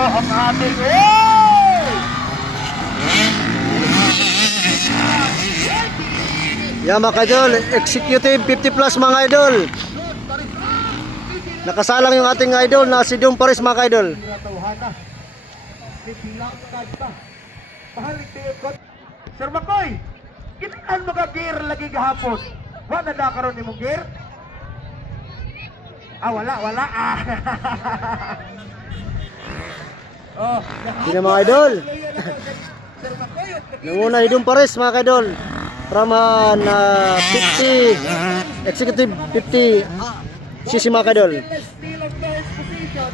ang ating hey! Yan mga idol, executive 50 plus mga idol. Nakasalang yung ating idol na si Dong Paris mga idol. Sir Makoy, gitaan mo ka gear lagi gahapon. Wala na karon ni mong gear? Wala. Oh, Hindi na mga idol. Sir Makoy, Nanguna si Dong Paris mga idol. From 50, executive 50 cc mga idol. still on first position.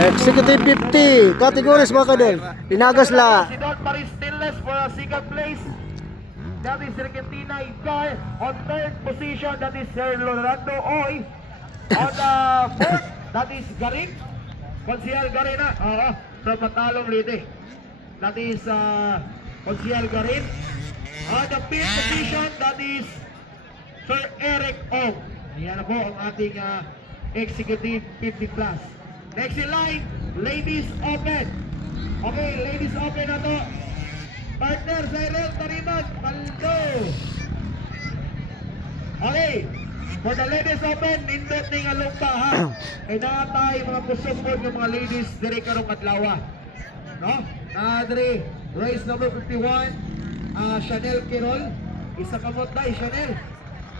Executive 50 categories mga idol. Pinagas la. Si Don Paris Stilles for a second place. That is Argentina Icar. On third position, that is Sir Rolando Oy. On the fourth, that is Garin. Consiel Garin from Matalong Leyte. That is Consiel Garin. On the fifth position, that is Sir Eric Ong. Ayan na po ang ating executive 50 plus. Next in line, Ladies Open. Okay, Ladies Open na to. Partner, Cyril Tariman, Paldo. Okay, for the Ladies Open, nindot ning alumpa ha. Ay nakatay mga kusupod ng mga ladies dire karong adlaw. No? Nadre, race number 51, Chanel Quirol. Isa kamot dai Chanel.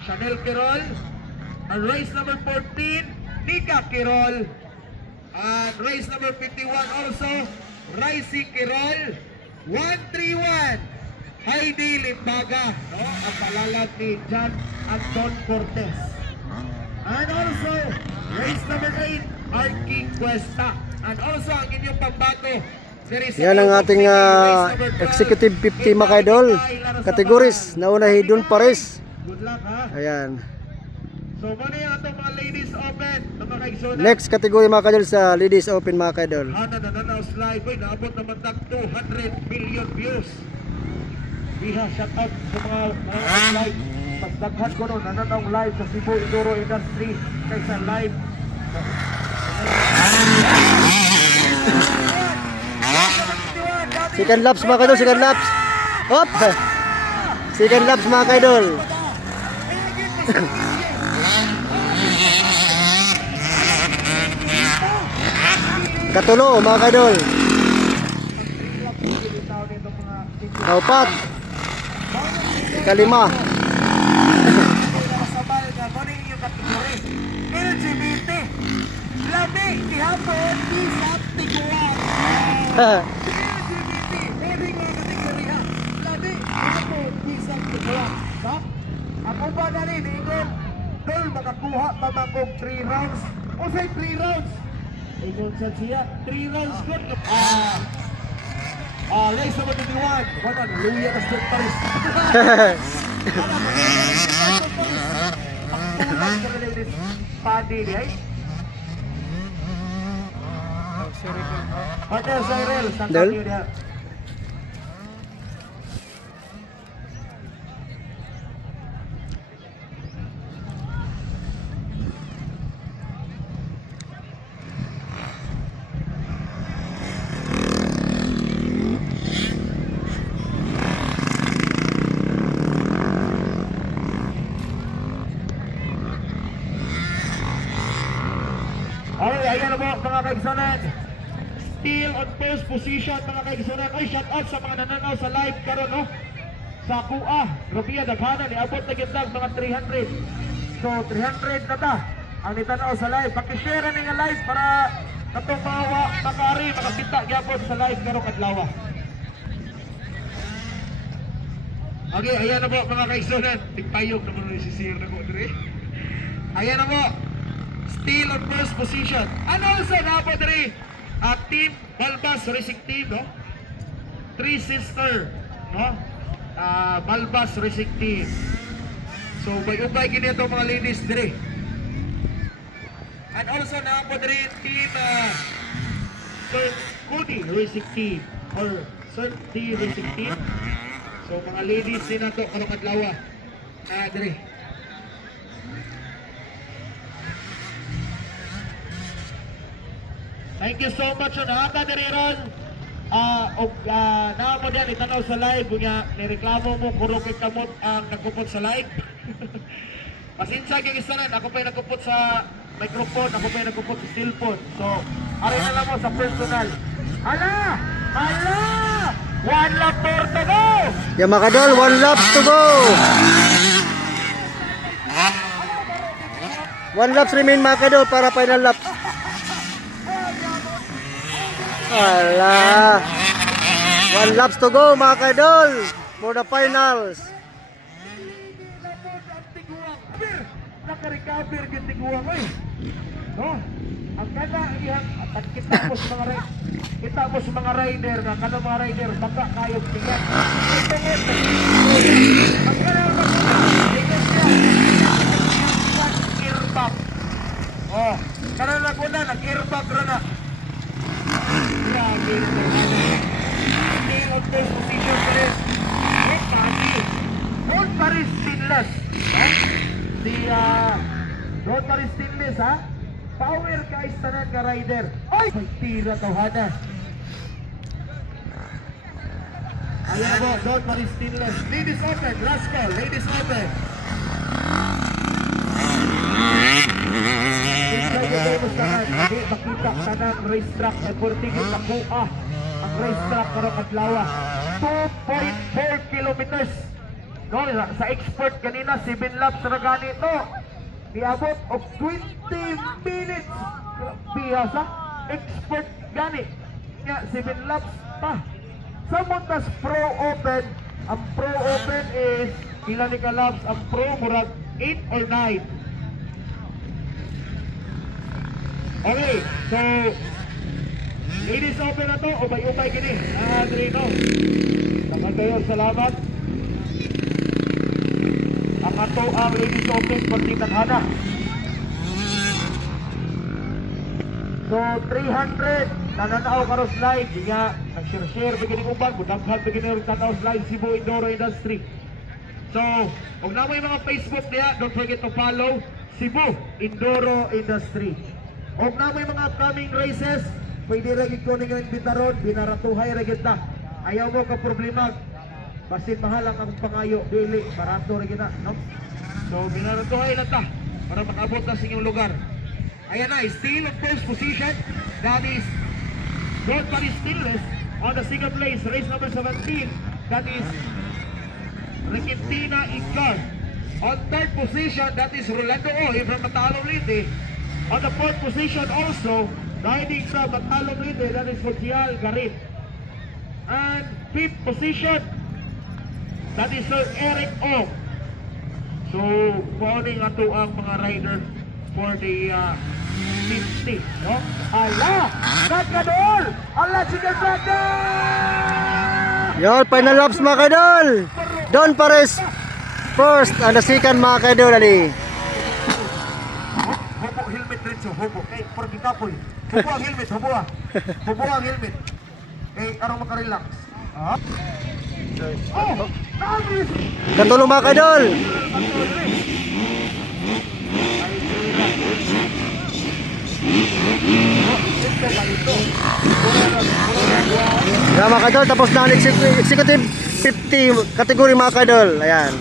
Chanel Quirol. And race number 14, Nika Quirol. And race number 51 also, Ricey Quirol. 131, Heidi Limbaga, no? Ang palalag ni John Anton Cortez. And also, race number 8, Arky Cuesta. And also, ang inyong pambato, Yan ang ating executive 50 mga idol. Categories. Nauna si Dong Paris. Good luck ha. Ayan. So, muna yung atong mga ladies open. Mga kaigsonan. Next category mga idol sa ladies open mga idol. Hana na nanaos live. Uy, naabot naman tag 200 million views. Iha, shout out sa mga live. Pagdaghan ko nun, nananaw live sa Cebu Enduro Industry kaysa live. Second laps mga idol, second laps. Hop! Second laps mga idol. Katulo mga idol. Kaupat. Ikalima. LGBT. Labi, ihapon, isap, tiguan. LGBT, pwede mga kategorya. Labi, ihapon, isap, tiguan. No? Ako ba na rin, ingon, Dol, makakuha pa magkong 3 rounds. O say 3 rounds. Ingon sa siya, 3 rounds good. Race number 21. Wala, luya na Sir Paris. Pagpulang ka na ladies. Padi niya eh. Partner Cyril, saan Del? niyo niya? Okay, ayan na po mga kaigsonan. Still on first position mga kaigsonan. Ay, shout out sa mga nananaw sa live karon no? Sa Kua, Rupia Daghana, niabot na gitag mga 300. So, 300 na ta. Ang nitanaw sa live. Pakishare na nga live para katong mga makari, makakita gyapon sa live karong adlaw. Okay, ayan na po mga kaigsonan. Tigpayog naman rin si Sir na ko dire. Ayan na po. Still on first position. And also na po diri Team Balbas Racing Team, no? 3 sister, no? Balbas Racing Team. So ubay-ubay gini ito mga ladies diri. And also na po diri Team Sir Cody Racing Team or Sir D Racing Team. So mga ladies din nato karong adlaw. Diri. Thank you so much on hata diri ron. Naa mo diyan itanaw sa live kunya nireklamo mo kuro kay kamot ang nagkupot sa live. Pasensya kay isanan ako pa nagkupot sa microphone, ako pa nagkupot sa cellphone. So, ari na lang mo sa personal. Hala! Hala! One lap more to go! Yeah, mga idol, 1 lap to go. 1 laps remain mga idol para final lap. Ala. 1 laps to go mga idol for the finals. Naka-recover yung tiguang eh. No? Ang kana iyang at kita mo sa mga kita mo sa mga rider nga kana mga rider baka kayog tingnan. Ang kana airbag. Oh, kana na ko na nag-airbag ra na. Grabe. Hindi on first position pa rin. On Paris Stainless. Si Road Paris Stainless ha. Power guys tanan ka rider. Ay! May tira tawhana. Ayan mo, Road Paris Stainless. Ladies open, last call. Ladies open. Hindi makita ka ng racetrack ay portigil nakuha ang racetrack karong adlaw 2.4 kilometers no, sa export kanina 7 laps na ganito niabot of 20 minutes bihasa export gani nga 7 laps pa samantas pro open ang pro open is ilan ni ka laps ang pro murag 8 or 9. Okay, so ladies open na to, umay-umay kini. Adrino. Naman kayo, salamat. Ang ato ang ladies open, partitan hana. So, 300. Nananaw ka rin slide. Nga, nag-share-share, beginning uban. Budaghan, beginning tanaw slide, Cebu Enduro Industry. So, kung na may mga Facebook niya, don't forget to follow Cebu Enduro Industry. Kung na may mga upcoming races, pwede ragid ko ninyo imbitaron, binaratuhay ragid na. Ayaw mo ka problema, basin mahal ang akong pangayo, dili, barato ragid na, no? So, binaratuhay na ta, para makabot na sa inyong lugar. Ayan na, still in first position, that is Road Paris Stainless on the second place, race number 17, that is Requintina Icar. On third position, that is Rolando Oy from Matalong Liti. On the fourth position also, riding from Matalong Liti, that is Motial Garit. And fifth position, that is Sir Eric Ong. So, pauning ato ang mga rider for the 50, no? Ala! Nagkadol! Ala, sige brother! Yon, final laps mga idol. Don Pares first and the second mga idol ali. Hubo helmet rin so hubo. Kay por gitapoy. Hubo ang helmet, hubo ah. Hubo ang helmet. Kay arong makarelax. Ah. Oh, nagis. Katulong mga idol. Yan mga idol, tapos na ang executive 50 kategory mga idol. Ayan.